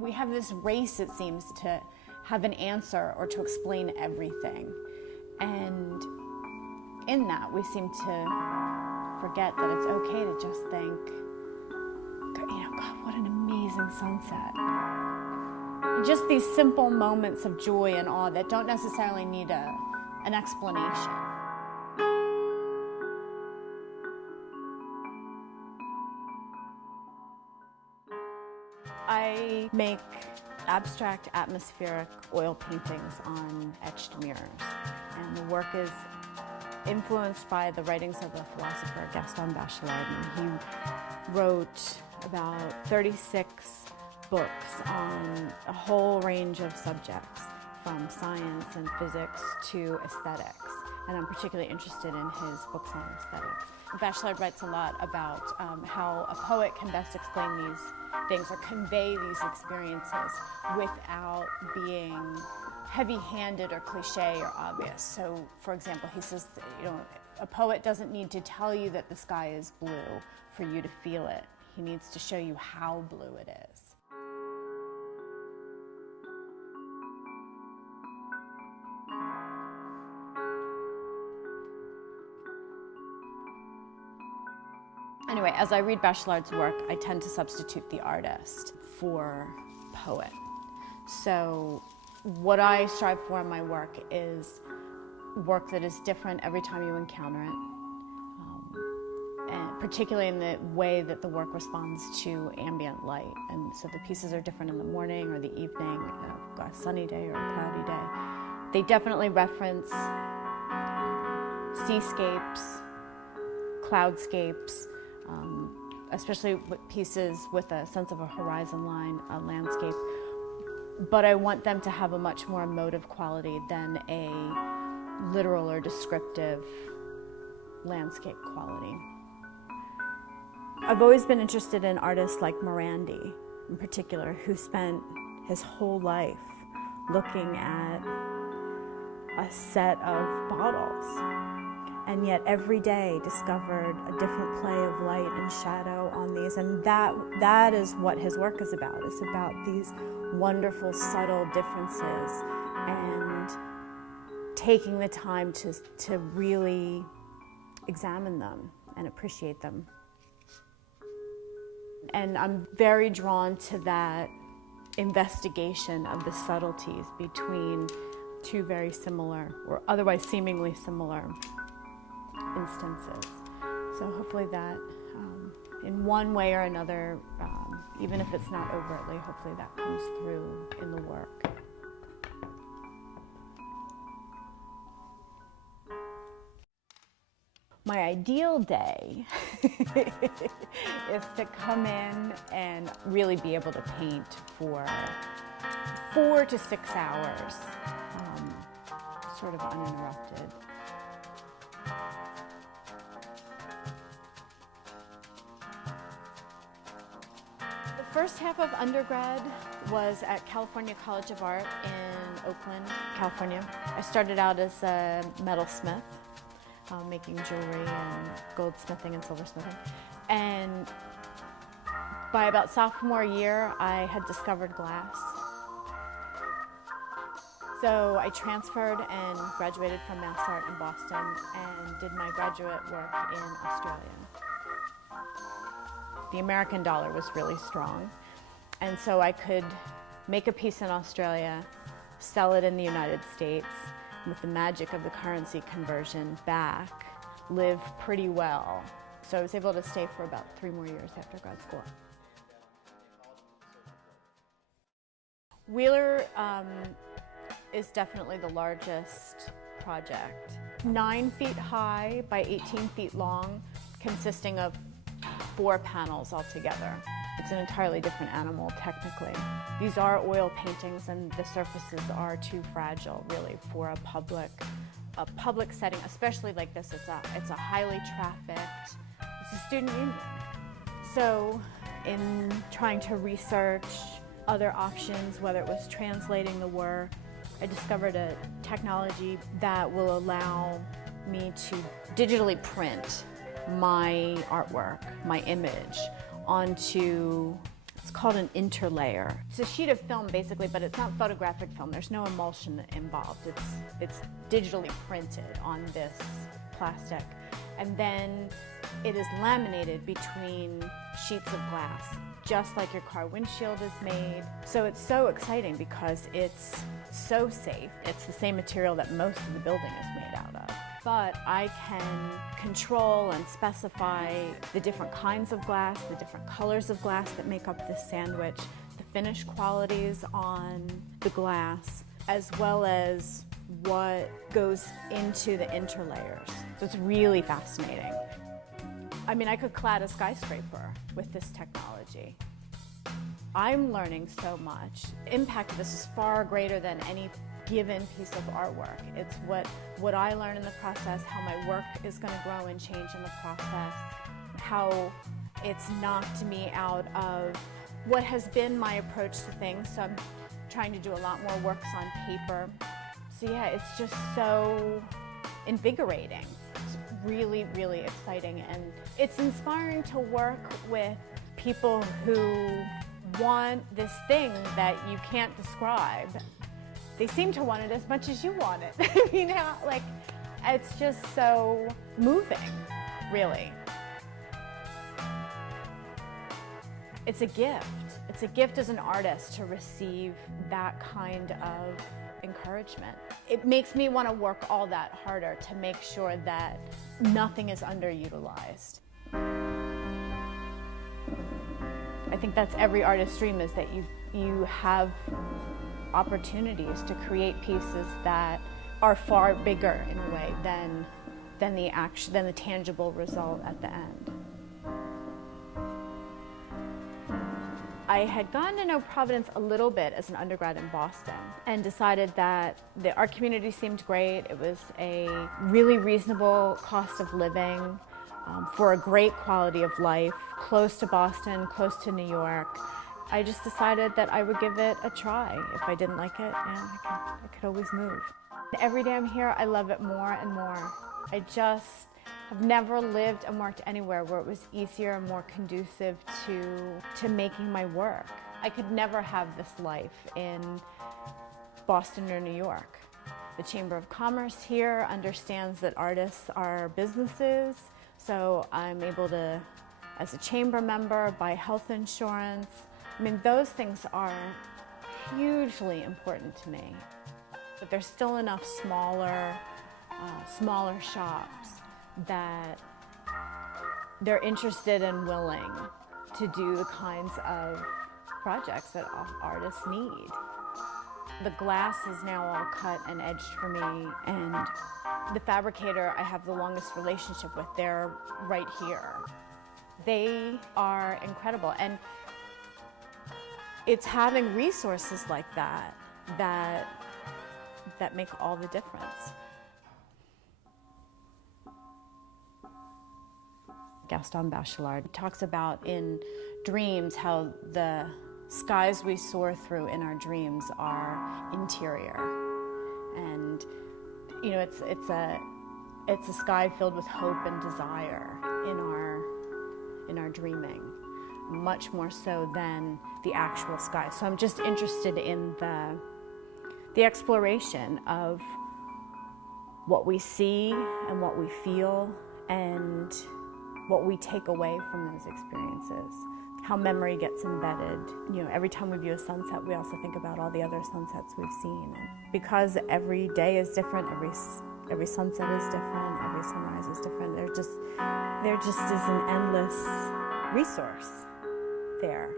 We have this race, it seems, to have an answer or to explain everything. And in that, we seem to forget that it's okay to just think, God, what an amazing sunset. Just these simple moments of joy and awe that don't necessarily need an explanation. I make abstract atmospheric oil paintings on etched mirrors, and the work is influenced by the writings of the philosopher Gaston Bachelard, and he wrote about 36 books on a whole range of subjects, from science and physics to aesthetics, and I'm particularly interested in his books on aesthetics. Bachelard writes a lot about how a poet can best explain these things or convey these experiences without being heavy-handed or cliche or obvious. So, for example, he says, a poet doesn't need to tell you that the sky is blue for you to feel it. He needs to show you how blue it is. Anyway, as I read Bachelard's work, I tend to substitute the artist for poet. So what I strive for in my work is work that is different every time you encounter it, and particularly in the way that the work responds to ambient light. And so the pieces are different in the morning or the evening, a sunny day or a cloudy day. They definitely reference seascapes, cloudscapes, especially with pieces with a sense of a horizon line, a landscape. But I want them to have a much more emotive quality than a literal or descriptive landscape quality. I've always been interested in artists like Morandi, in particular, who spent his whole life looking at a set of bottles, and yet every day discovered a different play of light and shadow on these, and that is what his work is about. It's about these wonderful, subtle differences and taking the time to really examine them and appreciate them. And I'm very drawn to that investigation of the subtleties between two very similar, or otherwise seemingly similar, instances. So hopefully that, in one way or another, even if it's not overtly, hopefully that comes through in the work. My ideal day is to come in and really be able to paint for 4 to 6 hours, sort of uninterrupted. The first half of undergrad was at California College of Art in Oakland, California. I started out as a metalsmith, making jewelry and goldsmithing and silversmithing. And by about sophomore year, I had discovered glass. So I transferred and graduated from Mass Art in Boston and did my graduate work in Australia. The American dollar was really strong, and so I could make a piece in Australia, sell it in the United States, with the magic of the currency conversion back, live pretty well. So I was able to stay for about 3 more years after grad school. Wheeler is definitely the largest project. 9 feet high by 18 feet long, consisting of 4 panels altogether. It's an entirely different animal, technically. These are oil paintings, and the surfaces are too fragile, really, for a public setting, especially like this. It's a highly trafficked, it's a student union. So in trying to research other options, whether it was translating the work, I discovered a technology that will allow me to digitally print my artwork, my image, onto It's called an interlayer. It's a sheet of film basically, but it's not photographic film. There's no emulsion involved. It's digitally printed on this plastic. And then it is laminated between sheets of glass, just like your car windshield is made. So it's so exciting because it's so safe. It's the same material that most of the building is made out of. But I can control and specify the different kinds of glass, the different colors of glass that make up this sandwich, the finish qualities on the glass, as well as what goes into the interlayers. So it's really fascinating. I mean, I could clad a skyscraper with this technology. I'm learning so much. The impact of this is far greater than any given piece of artwork. It's what I learn in the process, how my work is going to grow and change in the process, how it's knocked me out of what has been my approach to things. So I'm trying to do a lot more works on paper. So yeah, it's just so invigorating. It's really, really exciting, and it's inspiring to work with people who want this thing that you can't describe. They seem to want it as much as you want it. You know, like, it's just so moving, really. It's a gift. It's a gift as an artist to receive that kind of encouragement. It makes me want to work all that harder to make sure that nothing is underutilized. I think that's every artist's dream, is that you have opportunities to create pieces that are far bigger in a way than the tangible result at the end. I had gotten to know Providence a little bit as an undergrad in Boston and decided that the art community seemed great. It was a really reasonable cost of living for a great quality of life, close to Boston, close to New York. I just decided that I would give it a try. If I didn't like it, I could always move. Every day I'm here, I love it more and more. I just have never lived and worked anywhere where it was easier and more conducive to making my work. I could never have this life in Boston or New York. The Chamber of Commerce here understands that artists are businesses, so I'm able to, as a chamber member, buy health insurance. I mean, those things are hugely important to me. But there's still enough smaller shops that they're interested and willing to do the kinds of projects that artists need. The glass is now all cut and edged for me, and the fabricator I have the longest relationship with, they're right here. They are incredible, and it's having resources like that make all the difference. Gaston Bachelard talks about in dreams how the skies we soar through in our dreams are interior, and you know, it's a sky filled with hope and desire in our dreaming, much more so than the actual sky. So I'm just interested in the exploration of what we see and what we feel and what we take away from those experiences, how memory gets embedded. You know, every time we view a sunset, we also think about all the other sunsets we've seen. And because every day is different, every sunset is different, every sunrise is different, there just is an endless resource there.